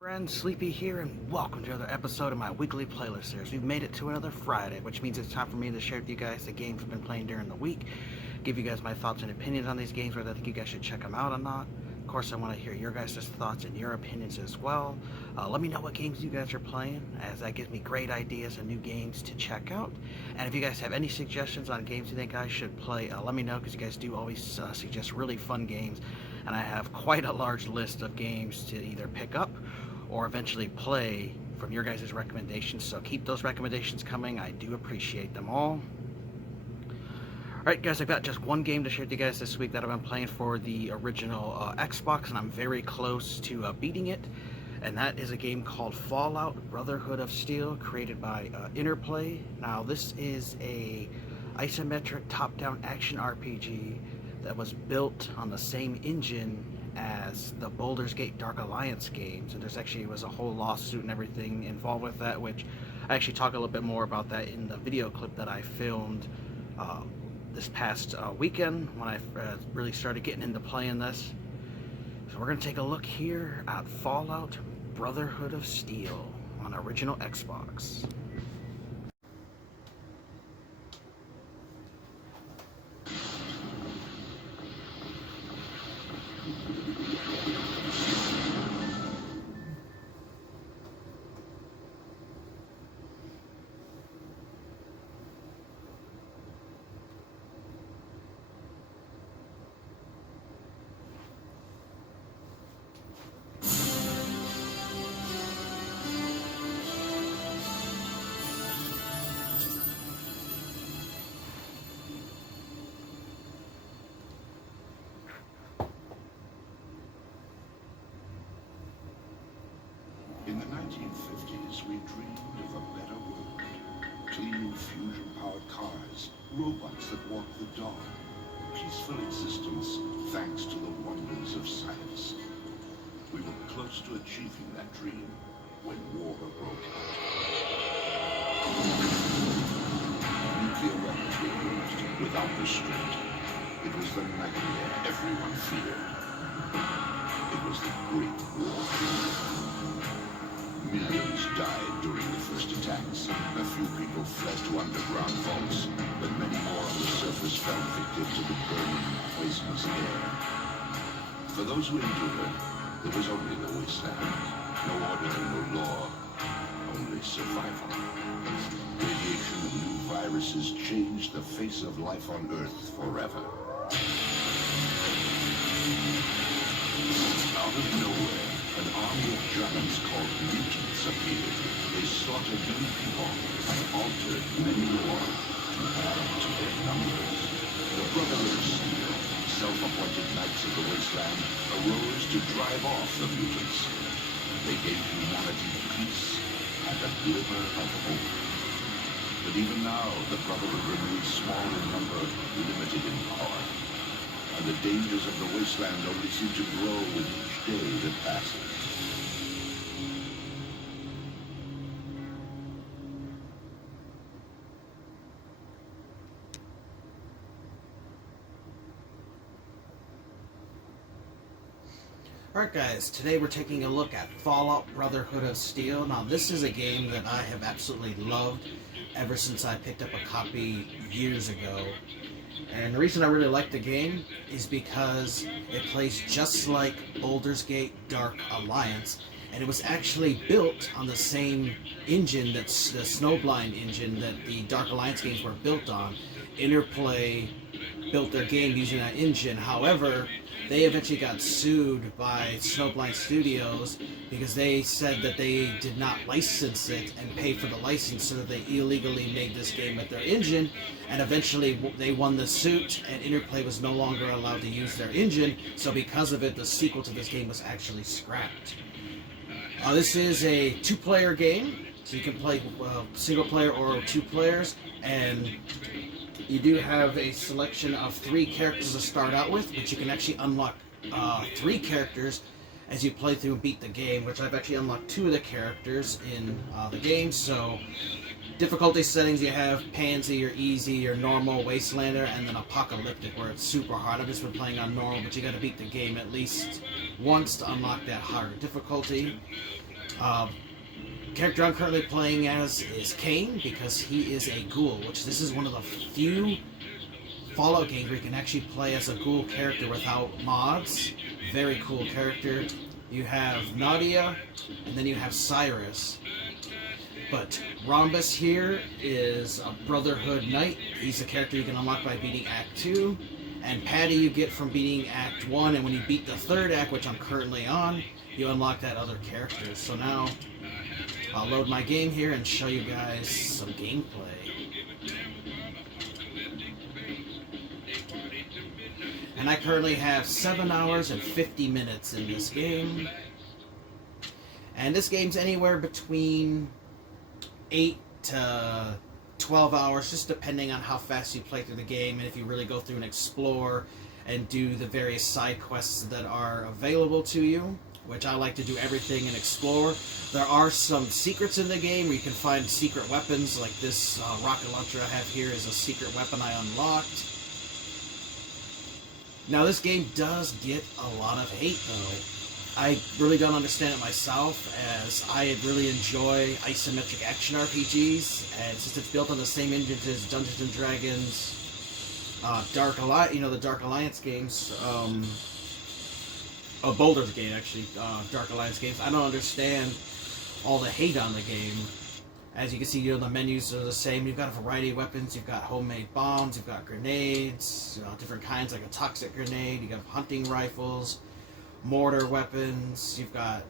Friends, Sleepy here, and welcome to another episode of my weekly playlist series. We've made it to another Friday, which means it's time for me to share with you guys the games I've been playing during the week, give you guys my thoughts and opinions on these games, whether I think you guys should check them out or not. Of course, I want to hear your guys' thoughts and your opinions as well. Let me know what games you guys are playing, as that gives me great ideas and new games to check out. And if you guys have any suggestions on games you think I should play, let me know, because you guys do always suggest really fun games, and I have quite a large list of games to either pick up or eventually play from your guys' recommendations, so keep those recommendations coming. I do appreciate them all. Alright guys, I've got just one game to share with you guys this week that I've been playing for the original Xbox, and I'm very close to beating it, and that is a game called Fallout Brotherhood of Steel, created by Interplay. Now this is a isometric top-down action RPG that was built on the same engine as the Baldur's Gate Dark Alliance games, and was a whole lawsuit and everything involved with that, which I actually talk a little bit more about that in the video clip that I filmed this past weekend when I really started getting into playing this. So we're going to take a look here at Fallout Brotherhood of Steel on original Xbox. In the 1950s, we dreamed of a better world. Clean, fusion-powered cars, robots that walk the dog, peaceful existence thanks to the wonders of science. We were close to achieving that dream when war broke out. Nuclear weapons were used without restraint. It was the nightmare everyone feared. It was the Great War. Millions died during the first attacks. A few people fled to underground vaults, but many more on the surface fell victim to the burning, poisonous air. For those who endured, there was only the wasteland. No order, no law, only survival. Radiation and new viruses changed the face of life on Earth forever. Out of nowhere, an army of giants called Mutants appeared. They slaughtered many people and altered many more to add to their numbers. The Brotherhood of Steel, self-appointed knights of the wasteland, arose to drive off the mutants. They gave humanity peace and a glimmer of hope. But even now, the Brotherhood remains small in number, limited in power. And the dangers of the wasteland only seem to grow with each day that passes. Alright guys, today we're taking a look at Fallout Brotherhood of Steel. Now this is a game that I have absolutely loved ever since I picked up a copy years ago. And the reason I really like the game is because it plays just like Baldur's Gate Dark Alliance, and it was actually built on the same engine, that's the Snowblind engine that the Dark Alliance games were built on. Interplay built their game using that engine. However, they eventually got sued by Snowblind Studios because they said that they did not license it and pay for the license, so that they illegally made this game with their engine, and eventually they won the suit and Interplay was no longer allowed to use their engine, so because of it, the sequel to this game was actually scrapped. This is a two-player game, so you can play single player or two players, and you do have a selection of 3 characters to start out with, but you can actually unlock 3 characters as you play through and beat the game, which I've actually unlocked 2 of the characters in the game. So difficulty settings, you have Pansy or Easy or Normal, Wastelander, and then Apocalyptic, where it's super hard. I've just been playing on Normal, but you gotta beat the game at least once to unlock that harder difficulty. Character I'm currently playing as is Kane, because he is a ghoul, which this is one of the few Fallout games where you can actually play as a ghoul character without mods. Very cool character. You have Nadia, and then you have Cyrus. But Rhombus here is a Brotherhood Knight. He's a character you can unlock by beating Act 2. And Patty you get from beating Act 1, and when you beat the third act, which I'm currently on, you unlock that other character. So now, I'll load my game here and show you guys some gameplay. And I currently have 7 hours and 50 minutes in this game. And this game's anywhere between 8 to 12 hours, just depending on how fast you play through the game and if you really go through and explore and do the various side quests that are available to you, which I like to do everything and explore. There are some secrets in the game where you can find secret weapons, like this rocket launcher I have here is a secret weapon I unlocked. Now this game does get a lot of hate though. I really don't understand it myself, as I really enjoy isometric action RPGs, and since it's built on the same engine as Dungeons and Dragons, Dark Alliance, the Dark Alliance games, Baldur's Gate actually, Dark Alliance games, I don't understand all the hate on the game. As you can see, the menus are the same. You've got a variety of weapons. You've got homemade bombs. You've got grenades, different kinds, like a toxic grenade. You have hunting rifles, mortar weapons. You've got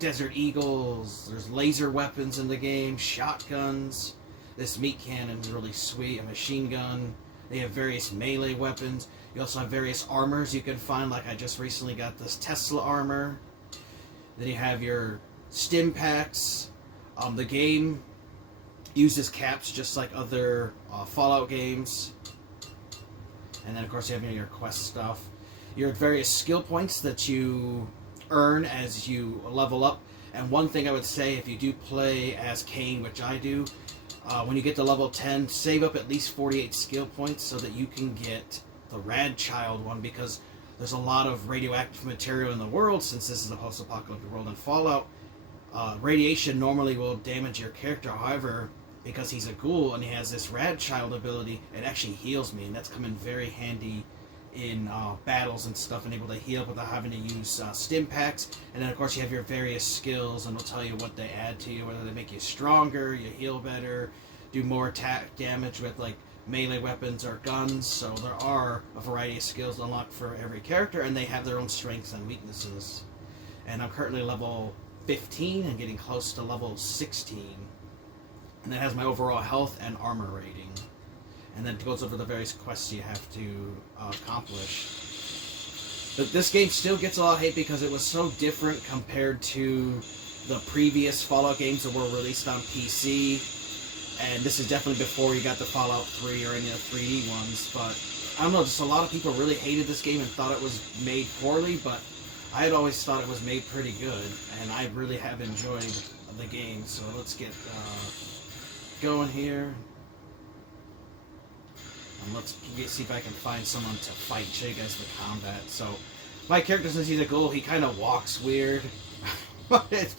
Desert Eagles. There's laser weapons in the game, shotguns. This meat cannon is really sweet. A machine gun. They have various melee weapons. You also have various armors you can find, like I just recently got this Tesla armor. Then you have your stim packs. The game uses caps just like other Fallout games. And then of course you have your quest stuff. Your various skill points that you earn as you level up. And one thing I would say, if you do play as Kane, which I do, when you get to level 10, save up at least 48 skill points so that you can get the Rad Child one, because there's a lot of radioactive material in the world, since this is a post-apocalyptic world in Fallout. Radiation normally will damage your character, however, because he's a ghoul and he has this Rad Child ability, it actually heals me, and that's come in very handy in battles and stuff, and able to heal without having to use stim packs. And then of course you have your various skills, and it'll tell you what they add to you, whether they make you stronger, you heal better, do more attack damage with like melee weapons or guns. So there are a variety of skills unlocked for every character, and they have their own strengths and weaknesses. And I'm currently level 15 and getting close to level 16. And that has my overall health and armor rating. And then it goes over the various quests you have to accomplish. But this game still gets a lot of hate because it was so different compared to the previous Fallout games that were released on PC. And this is definitely before you got the Fallout 3 or any of the 3D ones. But I don't know, just a lot of people really hated this game and thought it was made poorly, but I had always thought it was made pretty good, and I really have enjoyed the game. So let's get going here. And let's see if I can find someone to fight, show you guys the combat. So, my character, since he's a ghoul, he kind of walks weird. But it's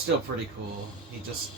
still pretty cool. He just,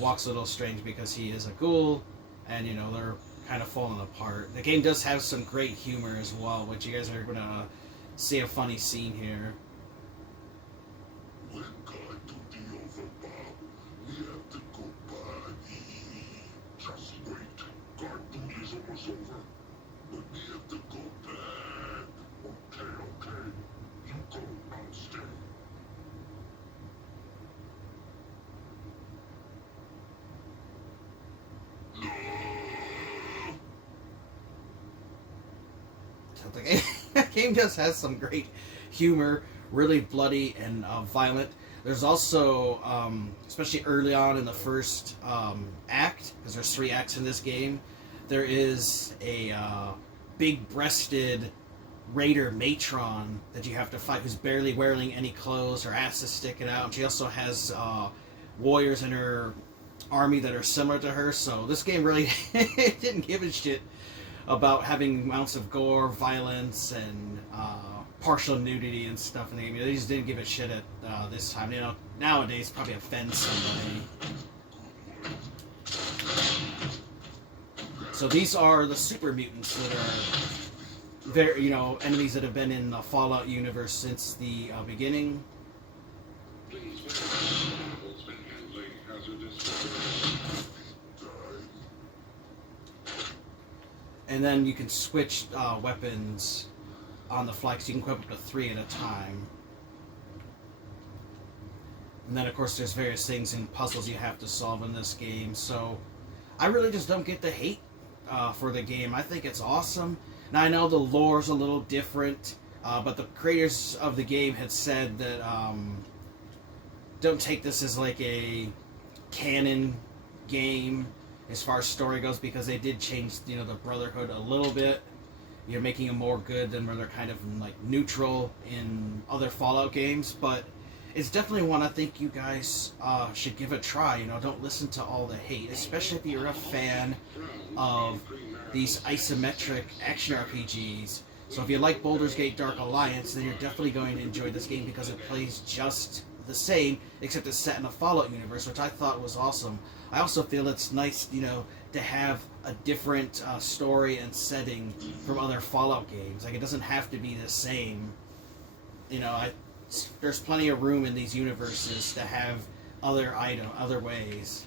walks a little strange because he is a ghoul, and, they're kind of falling apart. The game does have some great humor as well, which you guys are going to see a funny scene here. We're going to be over, Bob. We have to go back. Just wait. Guard duty is almost over. But we have to go back. Okay. You go, I'll stay. So the game does have some great humor, really bloody and violent. There's also, especially early on in the first act, because there's 3 acts in this game, there is a big-breasted raider matron that you have to fight, who's barely wearing any clothes, her ass is sticking out, and she also has warriors in her army that are similar to her. So this game really didn't give a shit about having amounts of gore, violence, and partial nudity and stuff in the game. They just didn't give a shit at this time. You know, nowadays probably offends somebody. So these are the super mutants that are very, you know, enemies that have been in the Fallout universe since the beginning. And then you can switch weapons on the fly, so you can equip up to 3 at a time. And then, of course, there's various things and puzzles you have to solve in this game. So I really just don't get the hate for the game. I think it's awesome. Now, I know the lore's a little different, but the creators of the game had said that don't take this as like a canon game as far as story goes, because they did change, you know, the Brotherhood a little bit. You're making them more good than where they're kind of like neutral in other Fallout games, but it's definitely one I think you guys should give a try. You know, don't listen to all the hate, especially if you're a fan of these isometric action RPGs. So if you like Baldur's Gate Dark Alliance, then you're definitely going to enjoy this game because it plays just the same, except it's set in a Fallout universe, which I thought was awesome. I also feel it's nice, you know, to have a different story and setting from other Fallout games. Like, it doesn't have to be the same. You know, there's plenty of room in these universes to have other ways.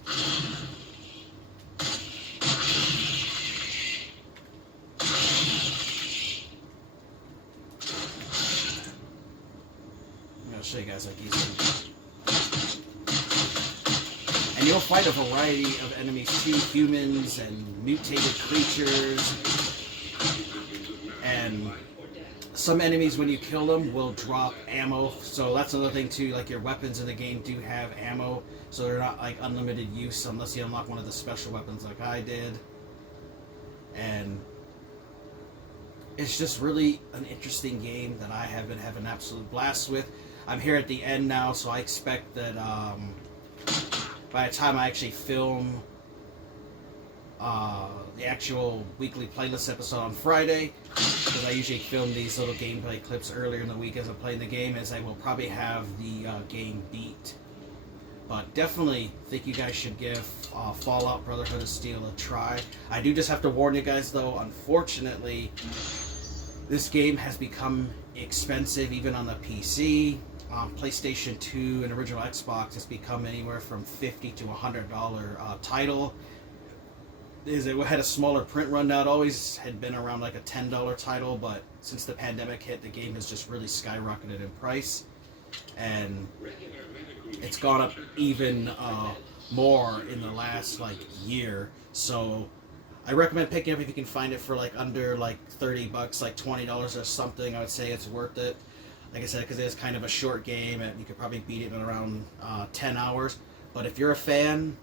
I'm gonna show you guys like these. And you'll fight a variety of enemies too, humans and mutated creatures. And some enemies, when you kill them, will drop ammo. So that's another thing too, like your weapons in the game do have ammo. So they're not like unlimited use unless you unlock one of the special weapons like I did. And it's just really an interesting game that I have been having an absolute blast with. I'm here at the end now, so I expect that by the time I actually film the actual weekly playlist episode on Friday, because I usually film these little gameplay clips earlier in the week as I'm playing the game, as I will probably have the game beat. But definitely think you guys should give Fallout Brotherhood of Steel a try. I do just have to warn you guys though, unfortunately, this game has become expensive even on the PC. PlayStation 2 and original Xbox has become anywhere from $50 to $100 title. It had a smaller print run now. It always had been around like a $10 title, but since the pandemic hit, the game has just really skyrocketed in price, and it's gone up even more in the last like year. So I recommend picking it up if you can find it for like under like $30, like $20 or something. I would say it's worth it. Like I said, because it is kind of a short game, and you could probably beat it in around 10 hours. But if you're a fan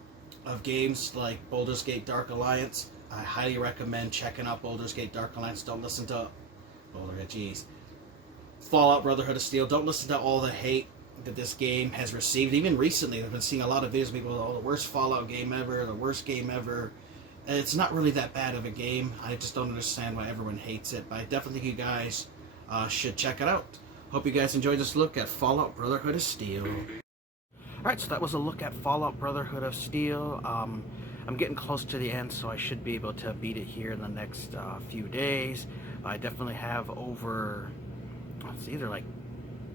of games like Baldur's Gate Dark Alliance, I highly recommend checking out Baldur's Gate Dark Alliance. Don't listen to Fallout Brotherhood of Steel. Don't listen to all the hate that this game has received. Even recently, I've been seeing a lot of videos of people, oh, the worst Fallout game ever, the worst game ever. It's not really that bad of a game. I just don't understand why everyone hates it. But I definitely think you guys should check it out. Hope you guys enjoyed this look at Fallout Brotherhood of Steel. Alright, so that was a look at Fallout Brotherhood of Steel. I'm getting close to the end, so I should be able to beat it here in the next few days. I definitely have over, it's either like,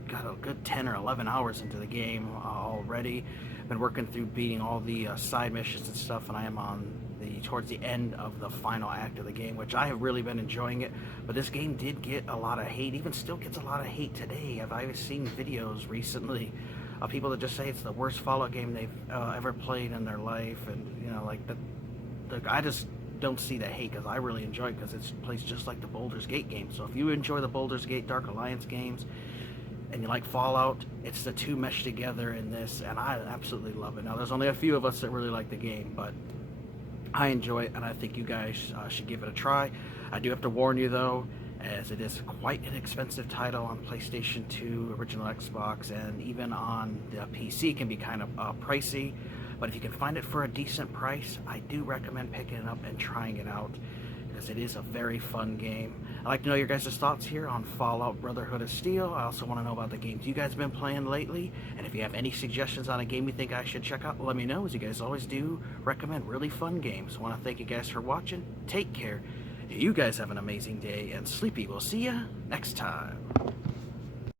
got a good 10 or 11 hours into the game already. Been working through beating all the side missions and stuff, and I am on towards the end of the final act of the game, which I have really been enjoying it. But this game did get a lot of hate, even still gets a lot of hate today. I've seen videos recently of people that just say it's the worst Fallout game they've ever played in their life, and you know, like I just don't see the hate, because I really enjoy it because it plays just like the Baldur's Gate game. So if you enjoy the Baldur's Gate Dark Alliance games and you like Fallout, it's the two meshed together in this, and I absolutely love it. Now, there's only a few of us that really like the game, but I enjoy it, and I think you guys should give it a try. I do have to warn you, though, as it is quite an expensive title on PlayStation 2, original Xbox, and even on the PC can be kind of pricey. But if you can find it for a decent price, I do recommend picking it up and trying it out, because it is a very fun game. I'd like to know your guys' thoughts here on Fallout Brotherhood of Steel. I also want to know about the games you guys have been playing lately, and if you have any suggestions on a game you think I should check out, let me know, as you guys always do recommend really fun games. I want to thank you guys for watching. Take care. You guys have an amazing day, and Sleepy, we'll see ya next time.